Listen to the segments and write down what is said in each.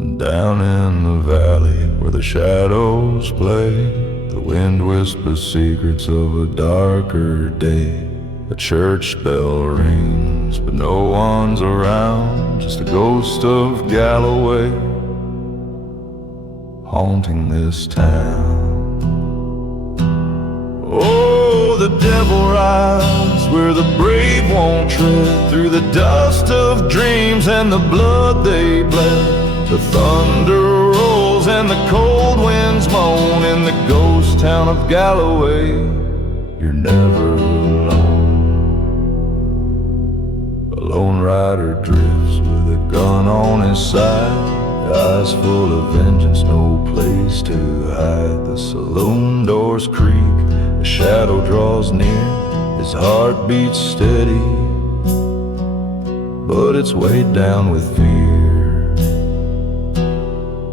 Down in the valley where the shadows play, the wind whispers secrets of a darker day. A church bell rings, but no one's around, just a ghost of Galloway haunting this town. Oh, the devil rides where the brave won't tread, through the dust of dreams and the blood they bled. The thunder rolls and the cold winds moan in the ghost town of Galloway. You're never alone. A lone rider drifts with a gun on his side, eyes full of vengeance, no place to hide. The saloon doors creak, a shadow draws near, his heart beats steady, but it's weighed down with fear.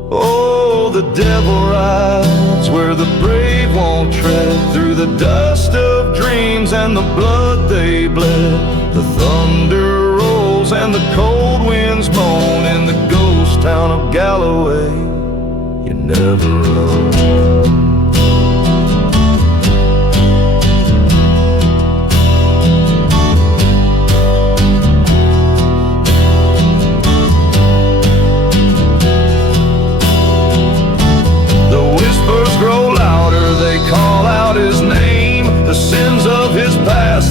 Oh, the devil rides where the brave won't tread, through the dust of dreams and the blood they bled. The thunder rolls and the cold winds moan in the ghost town of Galloway. You're never alone.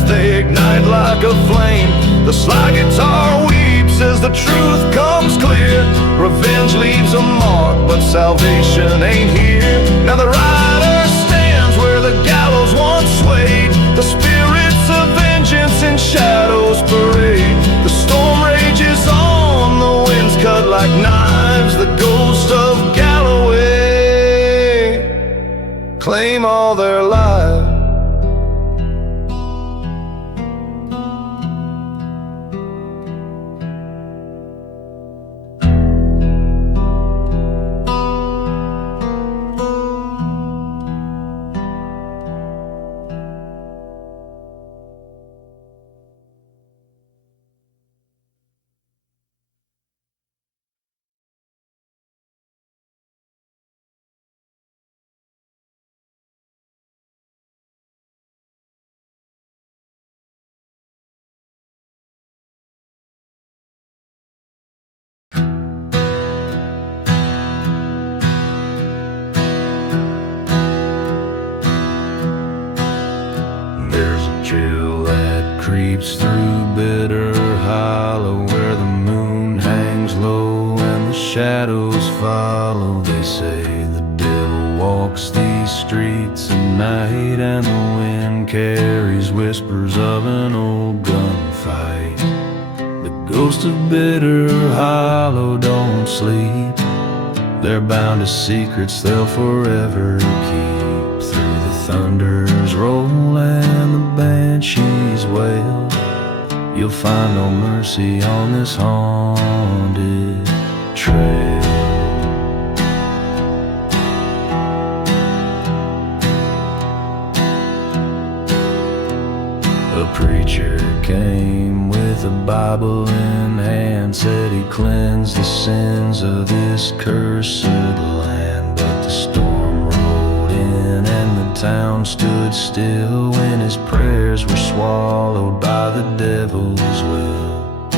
They ignite like a flame. The slide guitar weeps as the truth comes clear. Revenge leaves a mark, but salvation ain't here. Now the rider stands where the gallows once swayed. The spirits of vengeance in shadows parade. The storm rages on, the winds cut like knives. The ghost of Galloway claim all their lives. Chill that creeps through Bitter Hollow, where the moon hangs low and the shadows follow. They say the devil walks these streets at night, and the wind carries whispers of an old gunfight. The ghosts of Bitter Hollow don't sleep, they're bound to secrets they'll forever keep. Through the thunders roll and the banshees wail, you'll find no mercy on this haunted trail. A preacher came with a Bible in hand, said he cleansed the sins of this cursed land. But the storm rolled in and the town stood still when his prayers were swallowed by the devil's will.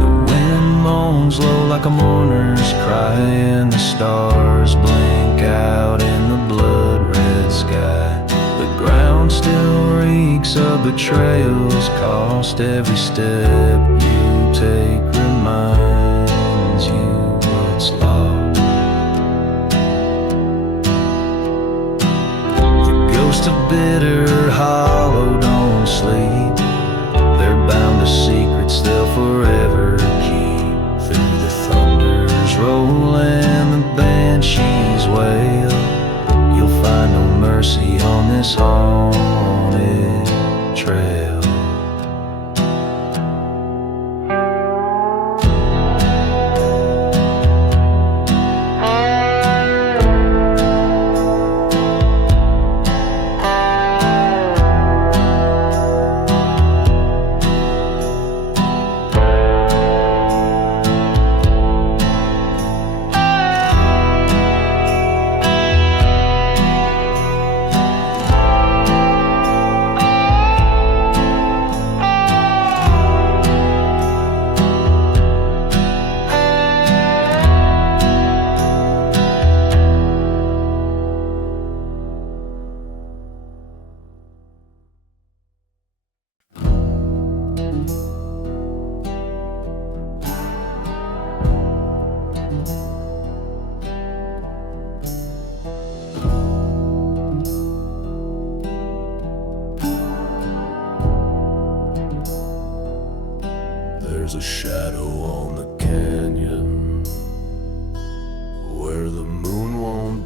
The wind moans low like a mourner's cry, and the stars blink out in the blood-red sky. The ground still reeks of betrayals cost. Every step you take reminds you what's lost. The ghosts of Bitter Hollow don't sleep, they're bound to secrets they'll forever keep. Through the thunders roll and the banshees wail, you'll find no mercy on this haunted trail.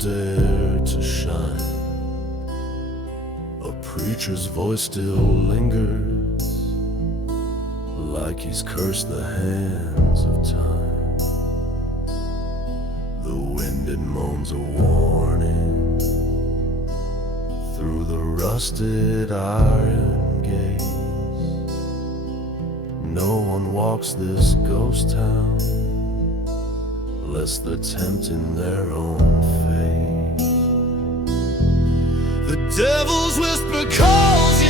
dare to shine. A preacher's voice still lingers, like he's cursed the hands of time. The wind it moans a warning through the rusted iron gates. No one walks this ghost town lest they're tempting their own fate. The devil's whisper calls you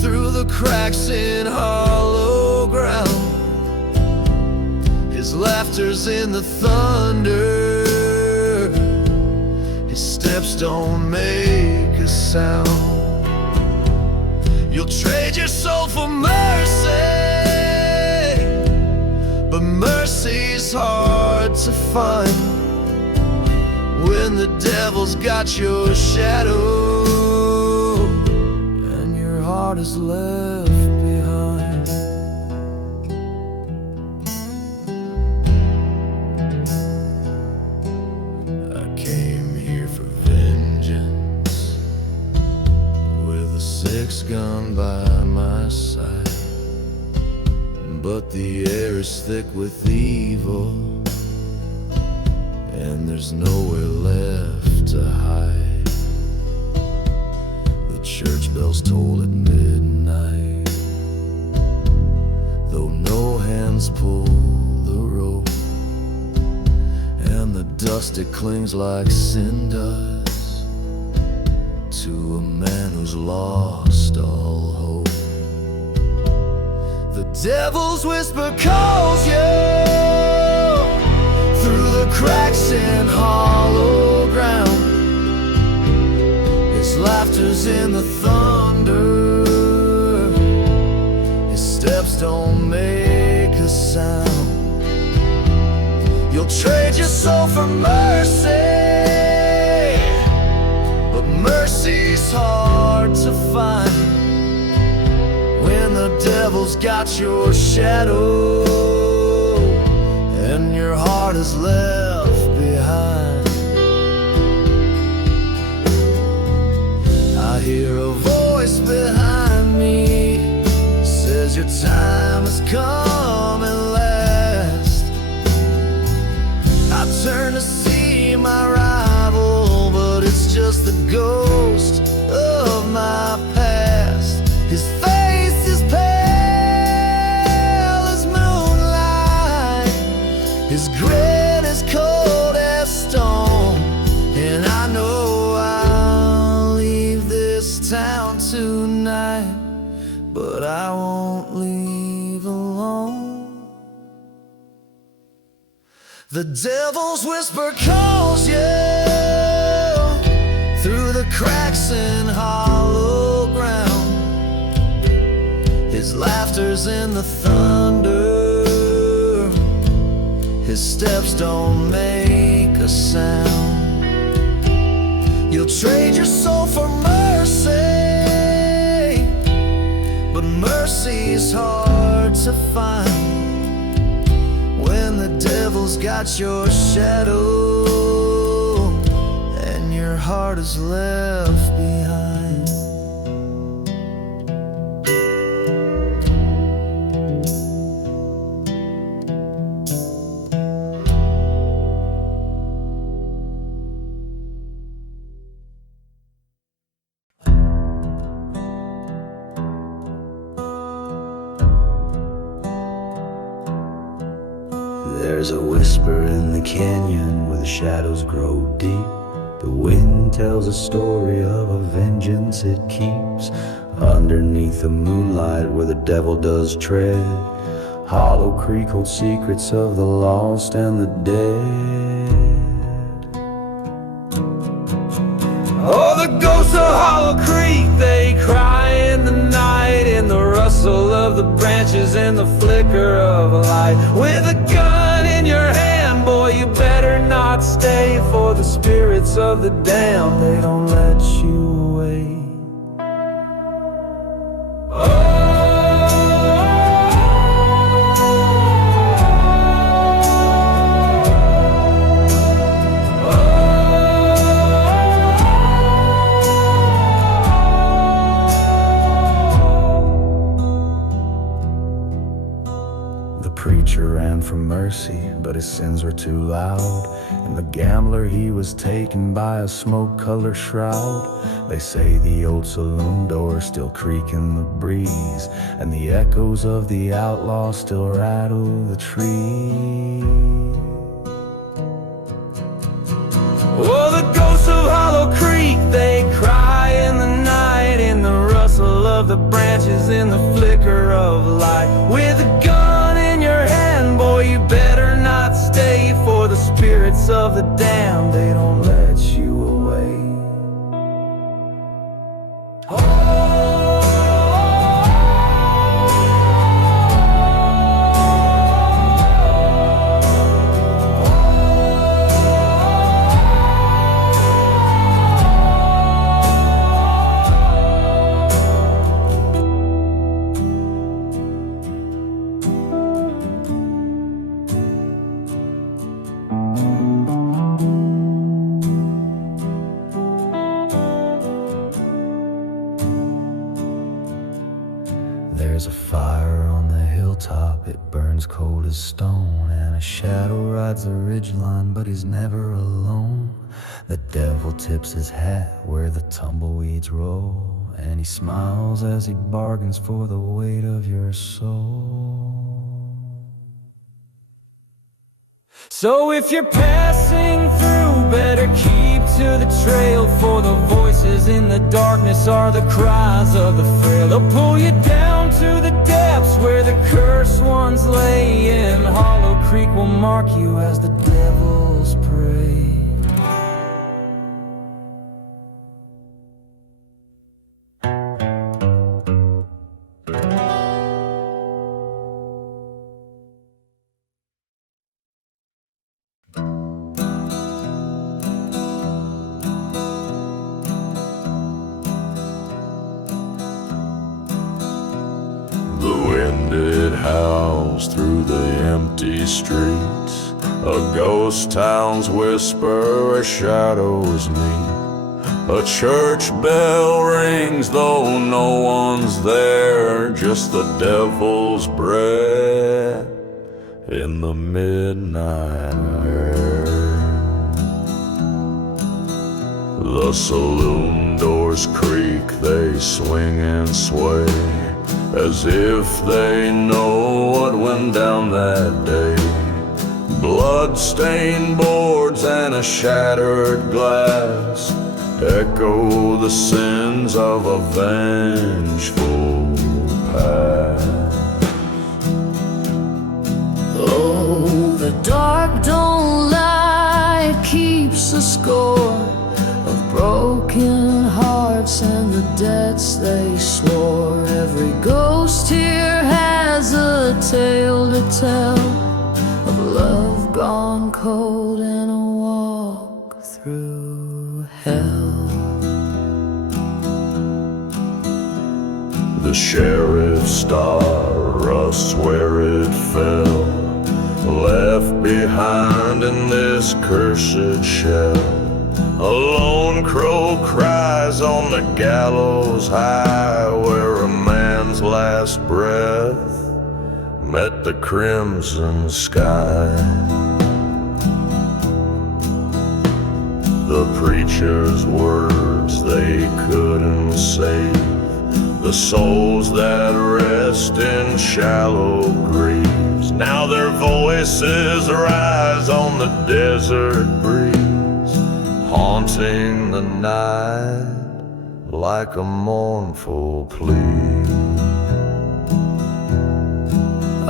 through the cracks in hollow ground. His laughter's in the thunder, his steps don't make a sound. You'll trade your soul for mercy, but mercy's hard to find when the devil's got your shadow and your heart is left behind. I came here for vengeance with a 6-gun by my side, but the air is thick with evil and there's nowhere left to hide. The church bells toll at midnight, though no hands pull the rope, and the dust it clings like sin does to a man who's lost all hope. The devil's whisper calls you through the cracks in hollow ground. His laughter's in the thunder, his steps don't make a sound. You'll trade your soul for mercy, but mercy's hard to find when the devil's got your shadow and your heart is left behind. I hear a voice behind me, says your time has come at last. I turn to see my rival, but it's just the ghost of my past. His face is pale as moonlight, his grin is cold as stone, and I know I'll leave this town tonight, but I won't leave alone. The devil's whisper calls you through the cracks in hollow ground. His laughter's in the thunder, his steps don't make a sound. You'll trade your soul for mercy, but mercy's hard to find when the devil's got your shadow and your heart is left behind. There's a whisper in the canyon where the shadows grow deep. The wind tells a story of a vengeance it keeps. Underneath the moonlight where the devil does tread, Hollow Creek holds secrets of the lost and the dead. Oh, the ghosts of Hollow Creek, they cry in the night, in the rustle of the branches and the flicker of a light. With a gun in your hand, boy, you better not stay, for the spirits of the damned, they don't let you away. mercy, but his sins were too loud. And the gambler, he was taken by a smoke-colored shroud. They say the old saloon doors still creak in the breeze, and the echoes of the outlaw still rattle the trees. Oh, the ghosts of Hollow Creek, they cry in the night, in the rustle of the branches, in the flicker of light. With a gun in your hand, boy, you better not stay, for the spirits of the damned, they don't let you away. There's a fire on the hilltop, it burns cold as stone, and a shadow rides the ridgeline, but he's never alone. The devil tips his hat where the tumbleweeds roll, and he smiles as he bargains for the weight of your soul. So if you're passing through, better keep to the trail, for the voices in the darkness are the cries of the frail. They'll pull you down to the depths where the cursed ones lay, and Hollow Creek will mark you as the devil's prey. The wind, it howls through the empty streets. A ghost town's whisper where shadows meet. A church bell rings though no one's there, just the devil's breath in the midnight air. The saloon doors creak, they swing and sway, as if they know what went down that day. Blood-stained boards and a shattered glass echo the sins of a vengeful past. Oh, the dark don't lie, it keeps a score of broken hearts and the debts they swore. Every ghost here has a tale to tell of love gone cold and a walk through hell. The sheriff's star rusts where it fell, left behind in this cursed shell. A lone crow cries on the gallows high, where a man's last breath met the crimson sky. The preacher's words, they couldn't save the souls that rest in shallow graves. Now their voices rise on the desert breeze, haunting the night like a mournful plea.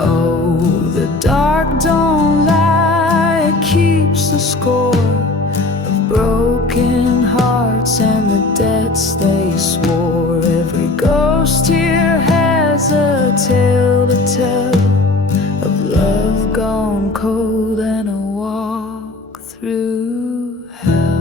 Oh, the dark don't lie, it keeps the score of broken hearts and the debts they swore. Every ghost here has a tale to tell of love gone cold and a walk through hell.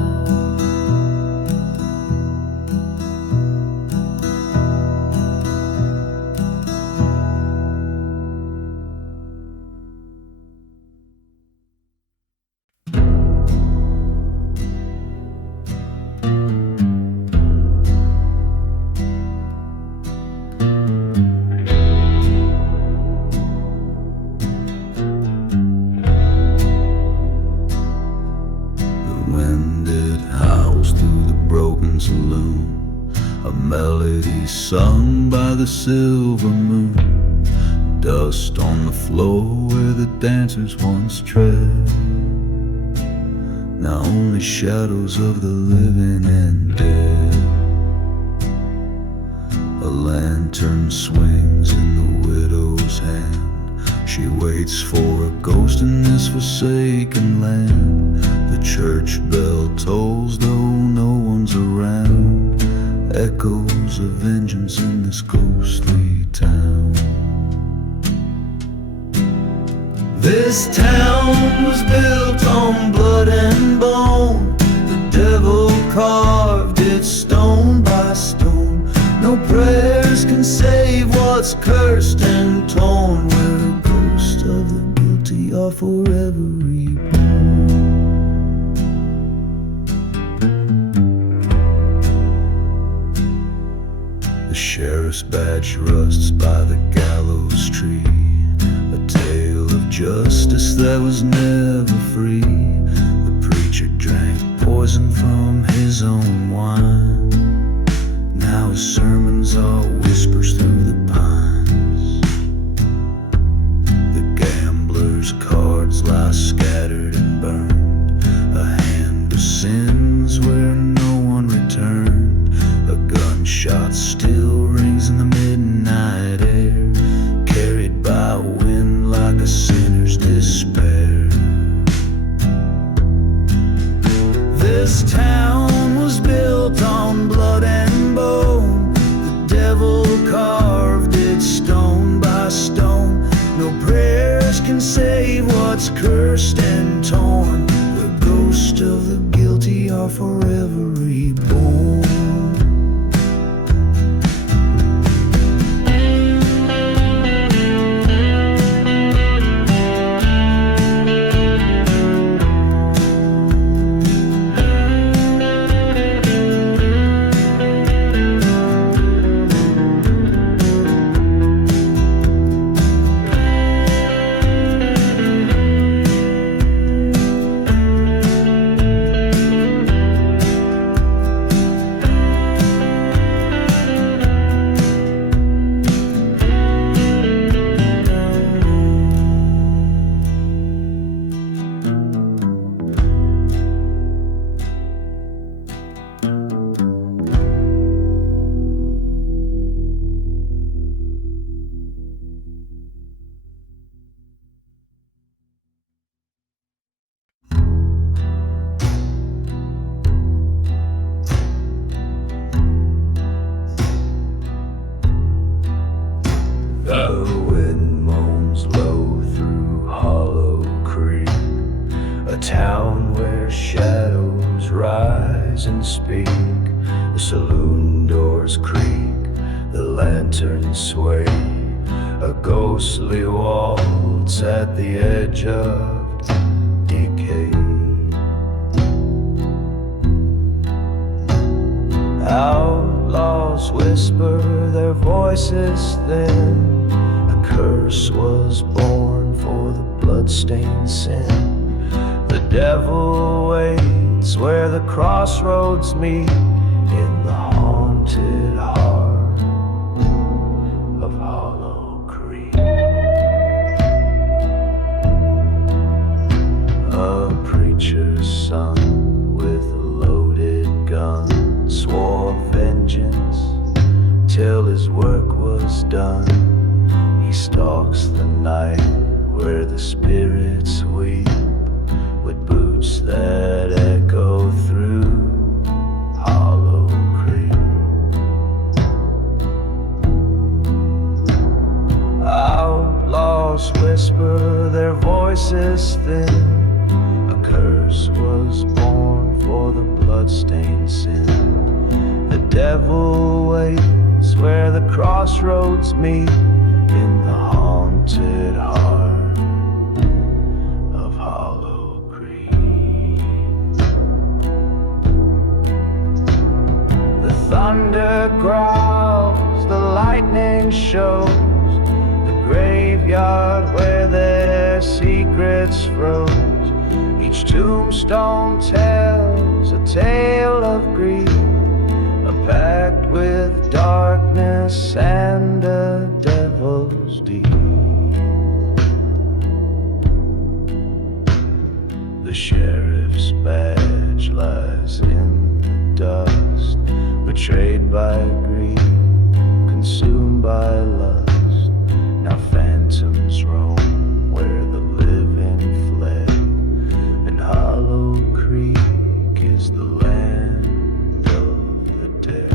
melody sung by the silver moon, dust on the floor where the dancers once tread. Now only shadows of the living and dead. A lantern swings in the widow's hand. She waits for a ghost in this forsaken land. The church bell tolls though no one's around. Echoes of vengeance in this ghostly town. This town was built on blood and bone. The devil carved it stone by stone. No prayers can save what's cursed and torn, where the ghosts of the guilty are forever reborn. The sheriff's badge rusts by the gallows tree, a tale of justice that was never free. The preacher drank poison from his own wine. Now his sermons are whispers through the pines. The gambler's cards lie scattered and burned. A hand of sins where no one returned. A gunshot still rings in the midnight air, carried by wind like a sinner's despair. This town was built on blood and bone. The devil carved it stone by stone. No prayers can save what's cursed and torn. The ghosts of the guilty are forever reborn. The wind moans low through Hollow Creek, a town where shadows rise and speak. The saloon doors creak, the lanterns sway, a ghostly waltz at the edge of decay. Outlaws whisper, their voices thin. A curse was born for the bloodstained sin. The devil waits where the crossroads meet, in the haunted heart of Hollow Creek. A preacher's son with a loaded gun swore vengeance till his work was done. He stalks the night where the spirits weep, with boots that echo through Hollow Creek. Outlaws whisper, their voices thin. A curse was born for the bloodstained sin. The devil waits where the crossroads meet, in the haunted heart of Hollow Creek. The thunder growls, the lightning shows, the graveyard where their secrets froze. Each tombstone tells a tale of grief, a pact with dark darkness and a devil's deed. The sheriff's badge lies in the dust, betrayed by greed, consumed by lust. Now phantoms roam where the living fled, and Hollow Creek is the land of the dead.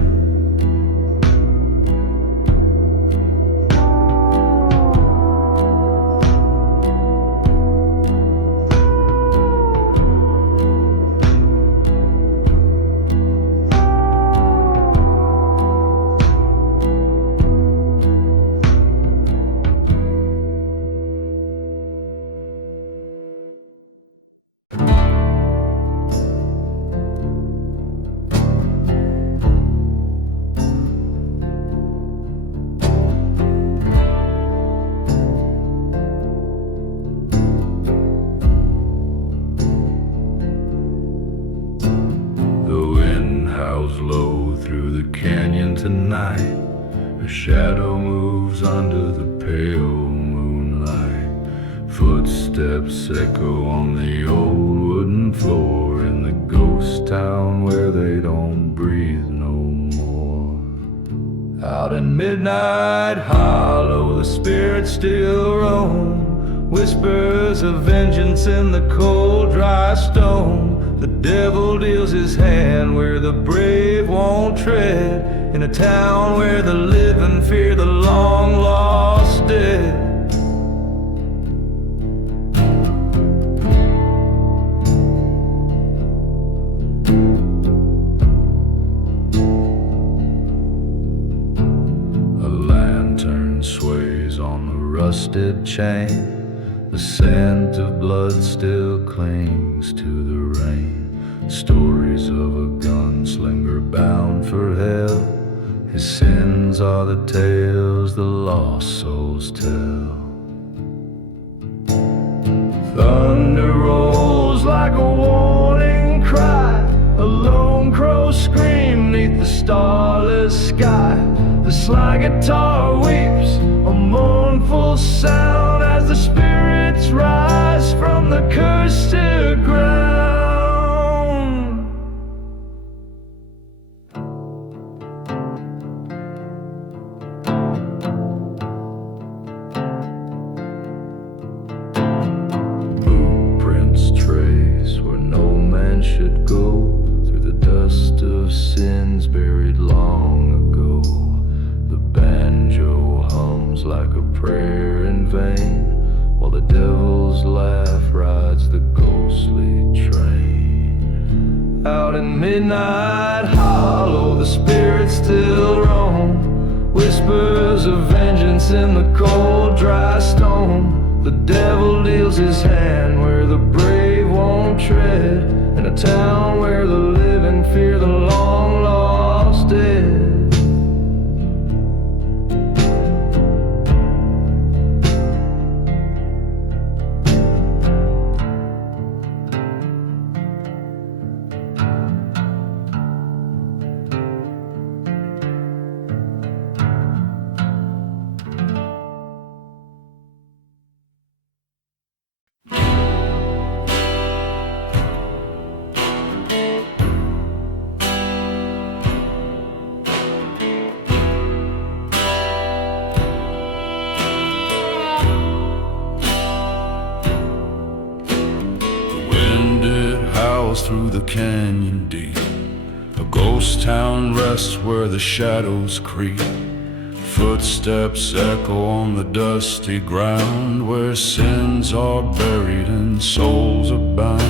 Low through the canyon tonight, a shadow moves under the pale moonlight. Footsteps echo on the old wooden floor in the ghost town where they don't breathe no more. Out in Midnight Hollow, the spirits still roam, whispers of vengeance in the cold dry stone. The devil deals his hand where the brave won't tread, in a town where the living fear the long lost dead. A lantern sways on the rusted chain. The scent of blood still clings to the rain. Stories of a gunslinger bound for hell. His sins are the tales the lost souls tell. Thunder rolls like a warning cry. A lone crow scream 'neath the starless sky. The sly guitar weeps a mournful sound as the spirits rise from the cursed ground. Footprints trace where no man should go, through the dust of sins buried long ago. The banjo hums like a prayer in vain, while the devil's laugh rides the ghostly train. Out in Midnight Hollow, the spirits still roam, whispers of vengeance in the cold dry stone. The devil deals his hand where the brave won't tread, in a town where the living fear the long lost dead. Through the canyon deep, a ghost town rests where the shadows creep. Footsteps echo on the dusty ground where sins are buried and souls are bound.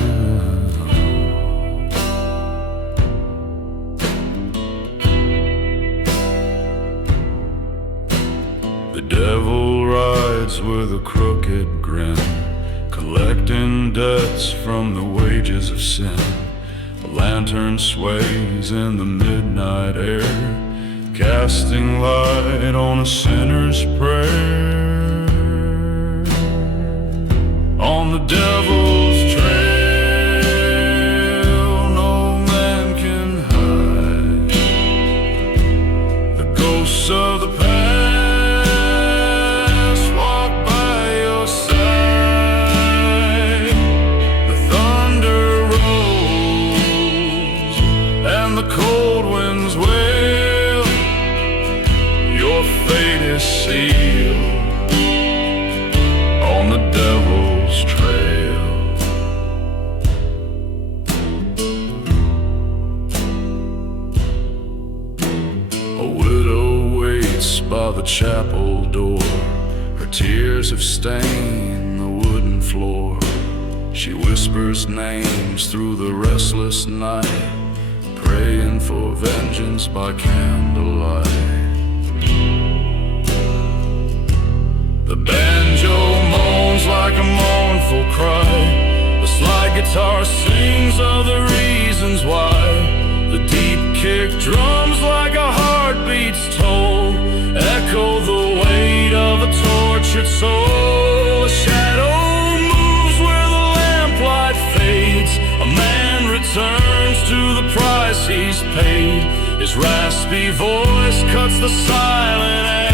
The devil rides with a crooked grin, collecting debts from the wages of sin. A lantern sways in the midnight air, casting light on a sinner's prayer. On the devil's trail, no man can hide. The ghost seal on the devil's trail. A widow waits by the chapel door. Her tears have stained the wooden floor. She whispers names through the restless night, praying for vengeance by candlelight. The banjo moans like a mournful cry. The slide guitar sings of the reasons why. The deep kick drums like a heartbeat's toll, echo the weight of a tortured soul. A shadow moves where the lamplight fades. A man returns to the price he's paid. His raspy voice cuts the silent air.